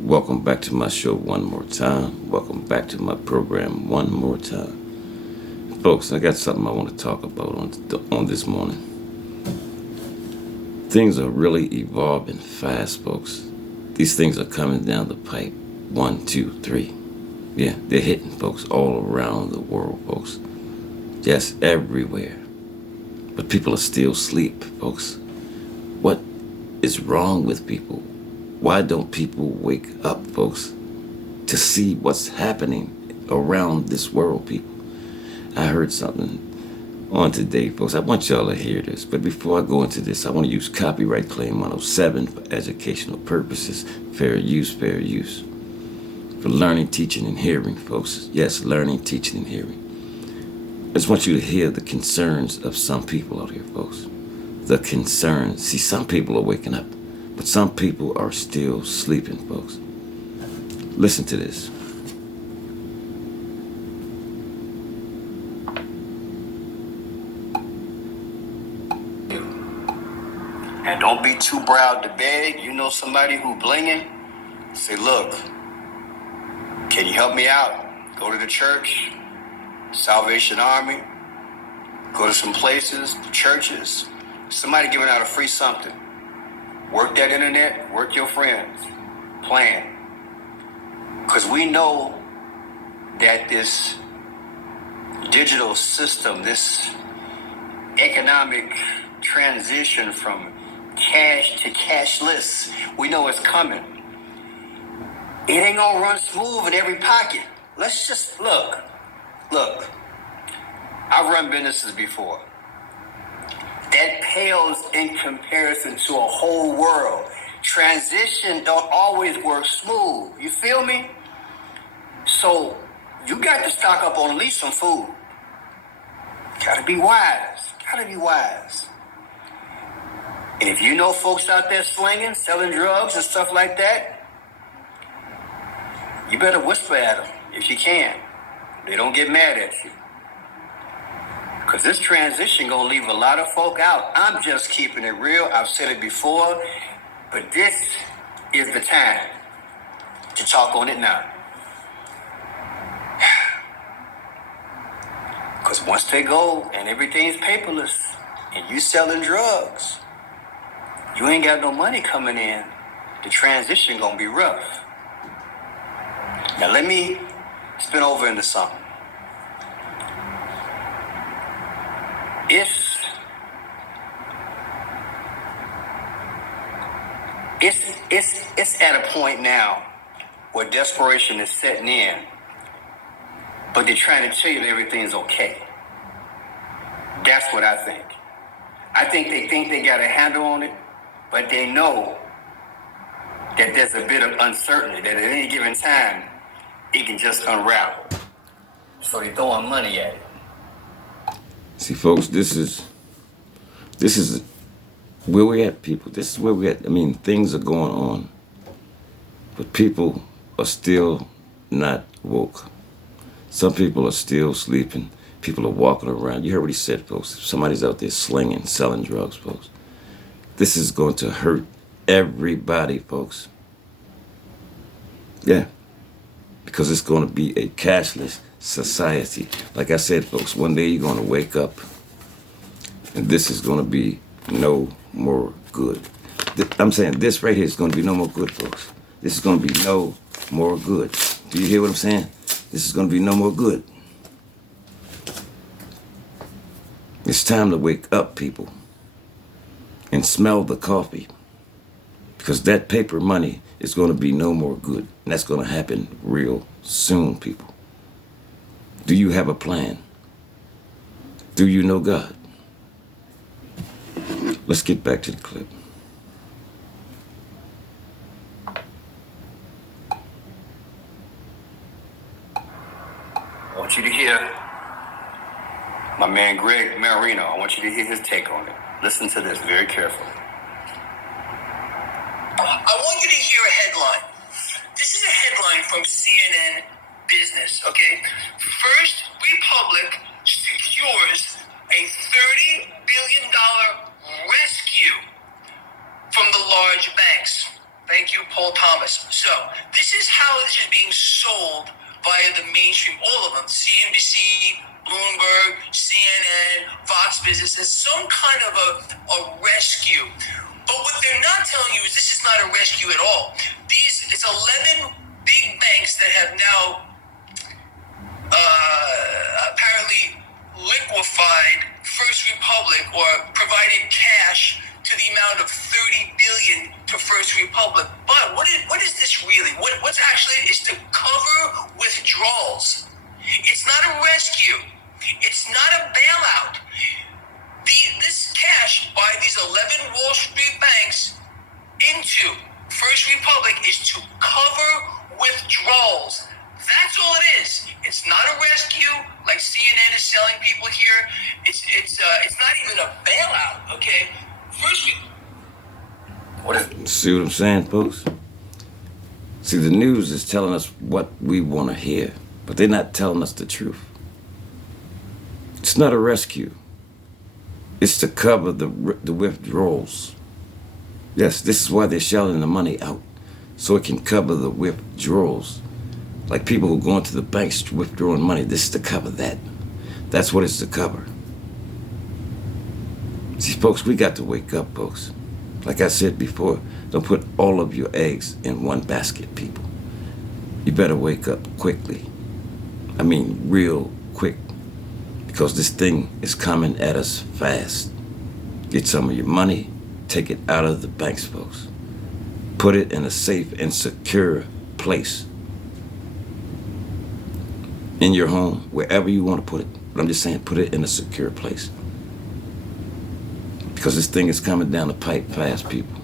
Welcome back to my show one more time. Welcome back to my program one more time. Folks, I got something I want to talk about on this morning. Things are really evolving fast, folks. These things are coming down the pipe. 1, 2, 3. Yeah, they're hitting, folks, all around the world, folks. Yes, everywhere. But people are still asleep, folks. What is wrong with people? Why don't people wake up, folks, to see what's happening around this world, people? I heard something on today, folks. I want y'all to hear this. But before I go into this, I want to use copyright claim 107 for educational purposes. Fair use, fair use. For learning, teaching, and hearing, folks. Yes, learning, teaching, and hearing. I just want you to hear the concerns of some people out here, folks. The concerns. See, some people are waking up, but some people are still sleeping, folks. Listen to this. And don't be too proud to beg. You know somebody who blinging? Say, look, can you help me out? Go to the church, Salvation Army, go to some places, churches. Somebody giving out a free something. Work that internet, work your friends, plan. Because we know that this digital system, this economic transition from cash to cashless, we know it's coming. It ain't gonna run smooth in every pocket. Let's just look. I've run businesses before. That pales in comparison to a whole world. Transition don't always work smooth. You feel me? So you got to stock up on at least some food. Gotta be wise. And if you know folks out there slinging, selling drugs and stuff like that, you better whisper at them if you can. They don't get mad at you. Because this transition gonna leave a lot of folk out. I'm just keeping it real. I've said it before, but this is the time to talk on it now. Because once they go and everything's paperless and you selling drugs, you ain't got no money coming in. The transition gonna be rough. Now let me spin over into something. It's at a point now where desperation is setting in, but they're trying to tell you that everything's okay. That's what I think. I think they got a handle on it, but they know that there's a bit of uncertainty, that at any given time, it can just unravel. So they're throwing money at it. See, folks, this is where we're at, people. This is where we're at. I mean, things are going on, but people are still not woke. Some people are still sleeping. People are walking around. You heard what he said, folks. If somebody's out there slinging, selling drugs, folks, this is going to hurt everybody, folks. Yeah, because it's going to be a cashless society. Like I said, folks, one day you're going to wake up and this is going to be no more good. I'm saying this right here is going to be no more good, folks. This is going to be no more good. Do you hear what I'm saying? This is going to be no more good. It's time to wake up, people, and smell the coffee, because that paper money is going to be no more good. And that's going to happen real soon, people. Do you have a plan? Do you know God? Let's get back to the clip. I want you to hear my man Greg Marino. I want you to hear his take on it. Listen to this very carefully. I want you to hear a headline. This is a headline from CNN Business, okay? First Republic secures a $30 billion rescue from the large banks. Thank you, Paul Thomas. So this is how this is being sold via the mainstream, all of them, CNBC, Bloomberg, CNN, Fox Business, as some kind of a rescue. But what they're not telling you is this is not a rescue at all. It's 11 big banks that have now apparently liquefied First Republic or provided cash to the amount of $30 billion to First Republic. But what is this really? What's actually is to cover withdrawals. It's not a rescue. It's not a bailout. This cash by these 11 Wall Street banks into First Republic is to cover withdrawals. That's all it is. It's not a rescue like CNN is selling people here. It's not even a bailout. Okay. See what I'm saying, folks? See, the news is telling us what we want to hear, but they're not telling us the truth. It's not a rescue. It's to cover the withdrawals. Yes, this is why they're shelling the money out, so it can cover the withdrawals. Like people who go into the banks withdrawing money, this is to cover that. That's what it's to cover. See, folks, we got to wake up, folks. Like I said before, don't put all of your eggs in one basket, people. You better wake up quickly. I mean, real quick. Because this thing is coming at us fast. Get some of your money, take it out of the banks, folks. Put it in a safe and secure place. In your home, wherever you want to put it. But I'm just saying, put it in a secure place. Because this thing is coming down the pipe fast, people.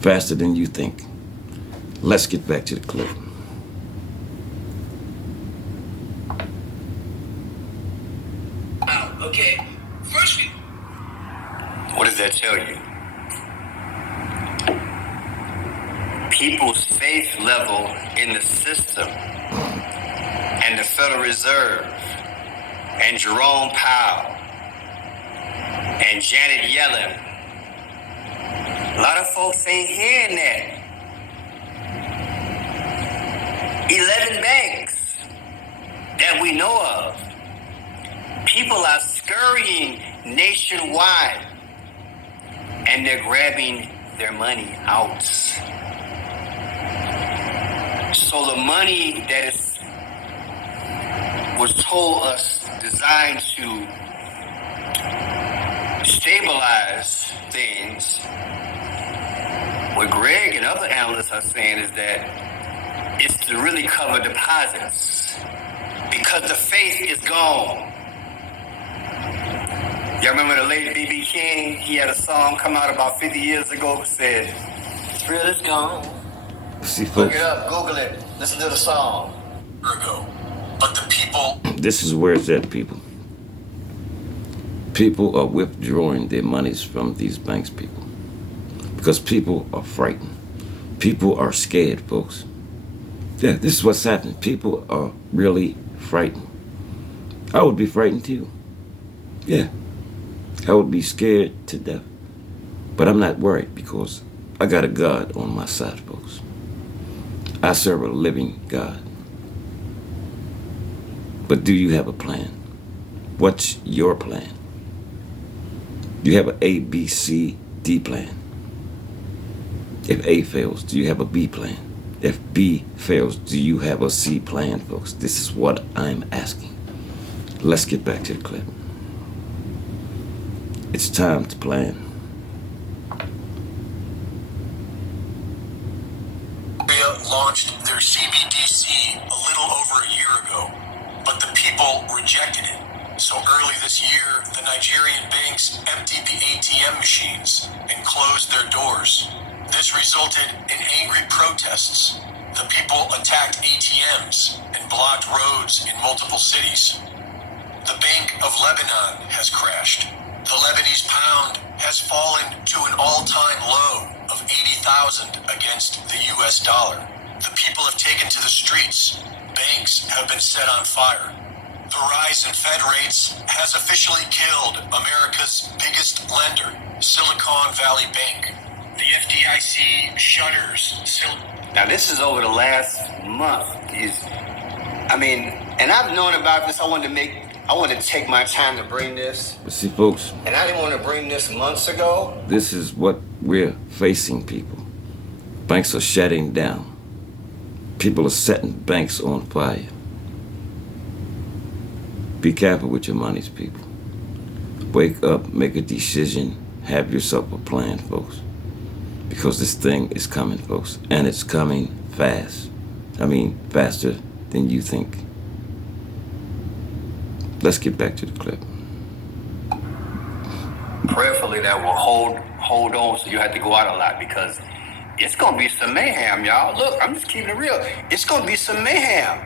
Faster than you think. Let's get back to the clip. Okay. First, What does that tell you? People's faith level in the system and the Federal Reserve and Jerome Powell and Janet Yellen. A lot of folks ain't hearing that. 11 banks that we know of. People are scurrying nationwide and they're grabbing their money out. So the money that was told us designed to stabilize things, what Greg and other analysts are saying is that it's to really cover deposits because the faith is gone. Y'all remember the late B.B. King? He had a song come out about 50 years ago that said, "Thrill is gone." See, folks. Look it up, Google it, listen to the song. But the people. This is where it's at, people. People are withdrawing their monies from these banks, people. Because people are frightened. People are scared, folks. Yeah, this is what's happening. People are really frightened. I would be frightened too. Yeah. I would be scared to death. But I'm not worried because I got a God on my side, folks. I serve a living God. But do you have a plan? What's your plan? Do you have an A, B, C, D plan? If A fails, do you have a B plan? If B fails, do you have a C plan, folks? This is what I'm asking. Let's get back to the clip. It's time to plan. Launched their CBDC a little over a year ago, but the people rejected it. So early this year, the Nigerian banks emptied the ATM machines and closed their doors. This resulted in angry protests. The people attacked ATMs and blocked roads in multiple cities. The Bank of Lebanon has crashed. The Lebanese pound has fallen to an all-time low of 80,000 against the US dollar. The people have taken to the streets. Banks have been set on fire. The rise in Fed rates has officially killed America's biggest lender, Silicon Valley Bank. The FDIC shutters still. Now this is over the last month. And I've known about this. I wanted to take my time to bring this. But see, folks, And I didn't want to bring this months ago. this is what we're facing, people. Banks are shutting down. People are setting banks on fire. Be careful with your monies, people. Wake up, make a decision, have yourself a plan, folks. Because this thing is coming, folks. And it's coming fast. Faster than you think. Let's get back to the clip. Prayerfully that will hold on, so you have to go out a lot, because it's going to be some mayhem, y'all. Look, I'm just keeping it real. It's going to be some mayhem.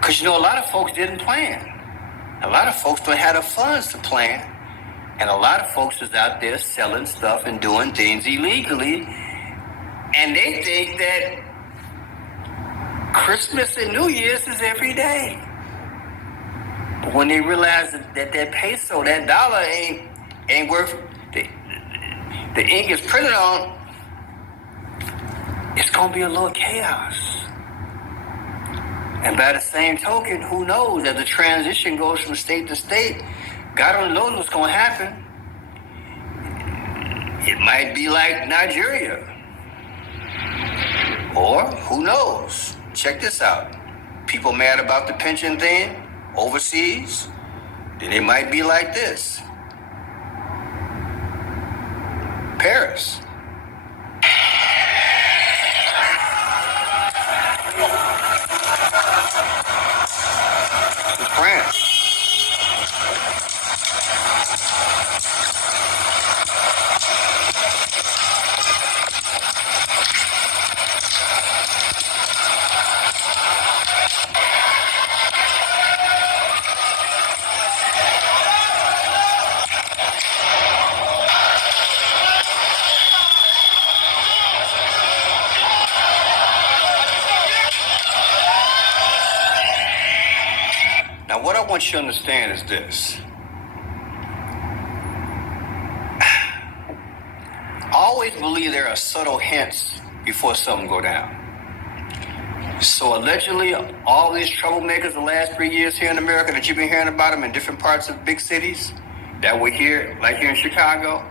Because, a lot of folks didn't plan. A lot of folks don't have the funds to plan. And a lot of folks is out there selling stuff and doing things illegally. And they think that Christmas and New Year's is every day. But when they realize that peso, that dollar ain't worth the ink is printed on, it's going to be a little chaos. And by the same token, who knows, as the transition goes from state to state, God only knows what's going to happen. It might be like Nigeria. Or, who knows? Check this out. People mad about the pension thing overseas, then it might be like this. Paris. France. Now, what I want you to understand is this. I always believe there are subtle hints before something go down. So allegedly, all these troublemakers the last 3 years here in America that you've been hearing about them in different parts of big cities that we're here, like here in Chicago,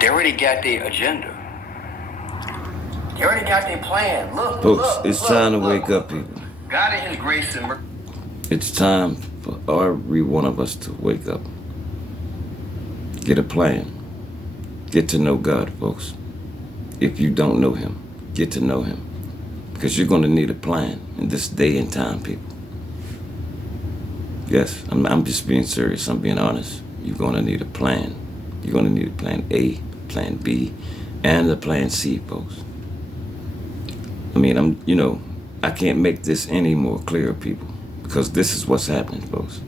they already got their agenda. They already got their plan. Folks, it's time to wake up, people. God in His grace and mercy. It's time for every one of us to wake up. Get a plan. Get to know God, folks. If you don't know Him, get to know Him. Because you're going to need a plan in this day and time, people. Yes, I'm just being serious. I'm being honest. You're going to need a plan. You're going to need a plan A, plan B, and a plan C, folks. I can't make this any more clear, people, because this is what's happening, folks.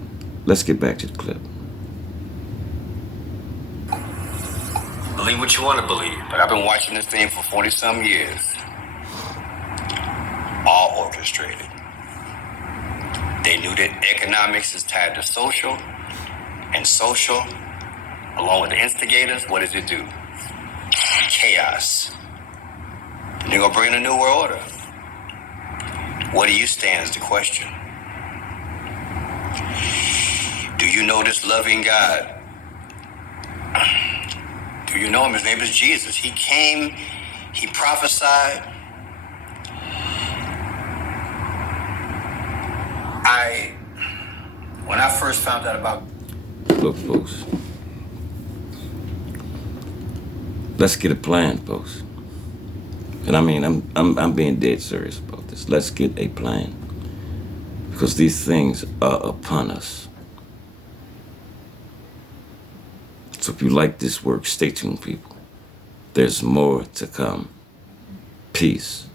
Let's get back to the clip. Believe what you want to believe, but I've been watching this thing for 40-some years. All orchestrated. They knew that economics is tied to social, and social, along with the instigators, what does it do? Chaos. And they're going to bring a new world order. What do you stand is the question. Do you know this loving God? Do you know Him? His name is Jesus. He came, He prophesied. When I first found out about... Look, folks. Let's get a plan, folks. And I'm being dead serious about this. Let's get a plan. Because these things are upon us. So if you like this work, stay tuned, people. There's more to come. Peace.